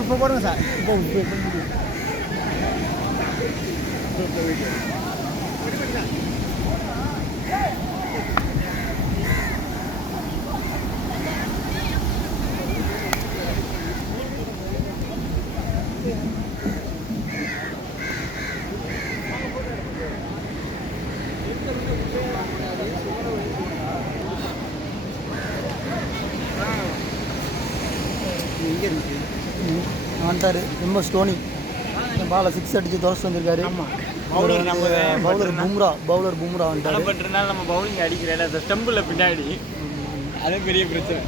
இப்போ போடுங்க சார். இப்போ எங்கே இருக்கு வந்துட்டார். ரொம்ப ஸ்டோனி பாலை 6 அடித்து துரஸ்ட்டு வந்திருக்காரு. ஆமாம் பவுலர் பும்ரா வந்துட்டார். பட் இருந்தாலும் நம்ம பவுலிங் அடிக்கிறேன் அந்த ஸ்டம்பில் பின்னாடி அது பெரிய பிரச்சனை.